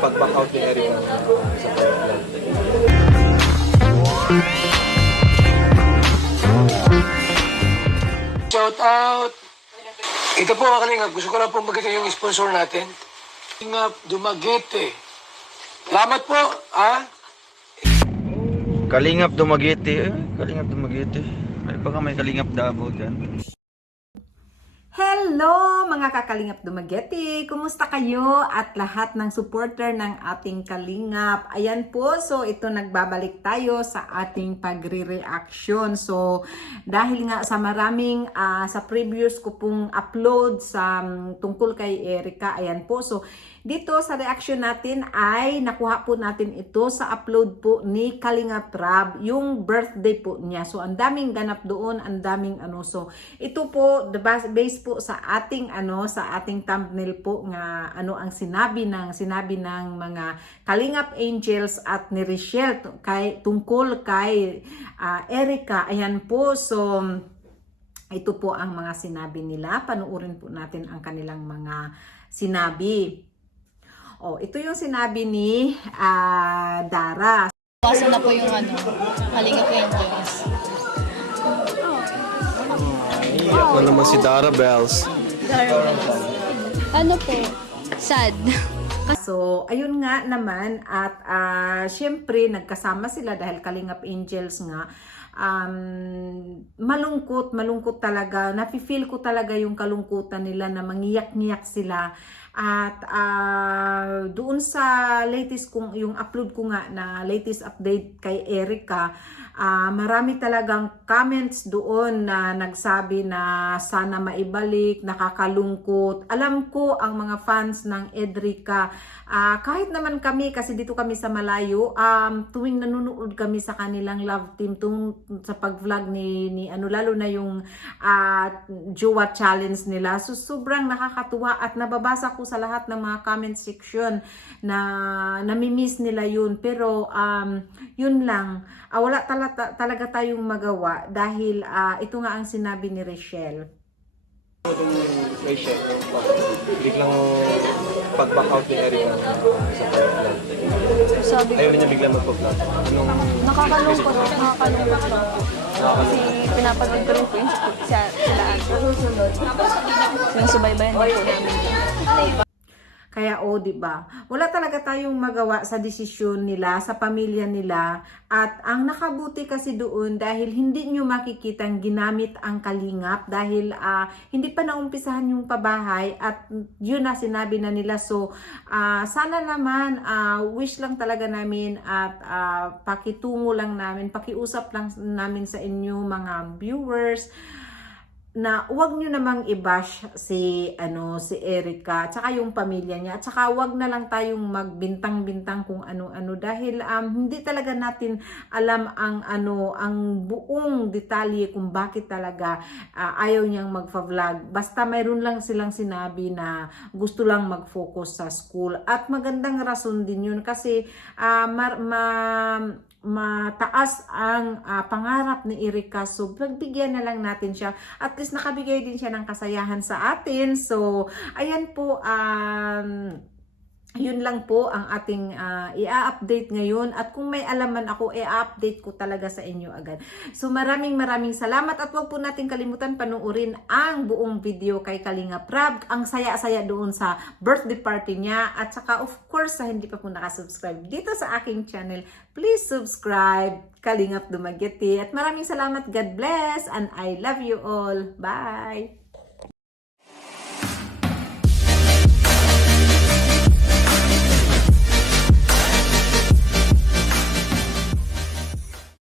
pag-back out ni Eric sa pag-vlog. Shout out! Ito po mga kalingap, gusto ko lang pong magkita yung sponsor natin. Kalingap Dumaguete. Salamat po, ha? Kalingap Dumaguete. Kalingap Dumaguete. May Kalingap Davao dyan. Hello mga kakalingap Dumaguete! Kumusta kayo at lahat ng supporter ng ating Kalingap? Ayan po, so ito nagbabalik tayo sa ating pagre-reaction. So dahil nga sa maraming sa previous ko pong upload sa tungkol kay Erica, ayan po. So dito sa reaction natin ay nakuha po natin ito sa upload po ni Kalingap Rab, yung birthday po niya. So ang daming ganap doon, ang daming ano. So ito po the base po sa ating sa ating thumbnail po nga ano ang sinabi ng mga Kalingap Angels at ni Richelle tungkol kay Erica. Ayan po. So ito po ang mga sinabi nila. Panuorin po natin ang kanilang mga sinabi. Oh, ito yung sinabi ni Dara. Bawasan na po yung Kalingap Angels. Iyak na naman si Dara Bells. Ano po? Sad. So, ayun nga naman at syempre nagkasama sila dahil Kalingap Angels nga. Malungkot talaga. Nafi-feel ko talaga yung kalungkutan nila na mangiyak-ngiyak sila. At doon sa latest kong yung upload ko nga na latest update kay Erica, marami talagang comments doon na nagsabi na sana maibalik, nakakalungkot. Alam ko ang mga fans ng Erica, kahit naman kami kasi dito kami sa malayo, tuwing nanonood kami sa kanilang love team sa pag-vlog ni lalo na yung Jowa challenge nila. So sobrang nakakatuwa at nababasa ko sa lahat ng mga comment section na nami-miss nila yun. Pero yun lang, wala talaga tayong magawa dahil ito nga ang sinabi ni Richelle. Rachel, biglang pag-back out ni Eric sa pag-vlog. Sabi Ayaw niya biglang mag-vlog. nakakalungkot lang po. Kasi pinapanood ko rin po yung sila ate. Sinusubaybayan din po namin. Kaya di ba? Wala talaga tayong magawa sa desisyon nila, sa pamilya nila. At ang nakabuti kasi doon dahil hindi nyo makikitang ginamit ang Kalingap dahil hindi pa naumpisahan yung pabahay at yun na sinabi na nila. So sana naman wish lang talaga namin at pakitungo lang namin, pakiusap lang namin sa inyo mga viewers na huwag nyo namang i-bash si Erica at saka yung pamilya niya at saka huwag na lang tayong magbintang-bintang kung ano-ano dahil hindi talaga natin alam ang buong detalye kung bakit talaga ayaw niyang magfa-vlog. Basta mayroon lang silang sinabi na gusto lang mag-focus sa school at magandang rason din yun kasi mataas ang pangarap ni Erica. So pagbigyan na lang natin siya. At least nakabigay din siya ng kasayahan sa atin. So ayan po, yun lang po ang ating i-update ngayon. At kung may alaman ako, i-update ko talaga sa inyo agad. So maraming salamat at huwag po natin kalimutan panuorin ang buong video kay Kalingap Rab. Ang saya-saya doon sa birthday party niya. At saka of course sa hindi pa po nakasubscribe dito sa aking channel, please subscribe Kalingap Dumaguete. At maraming salamat. God bless and I love you all. Bye!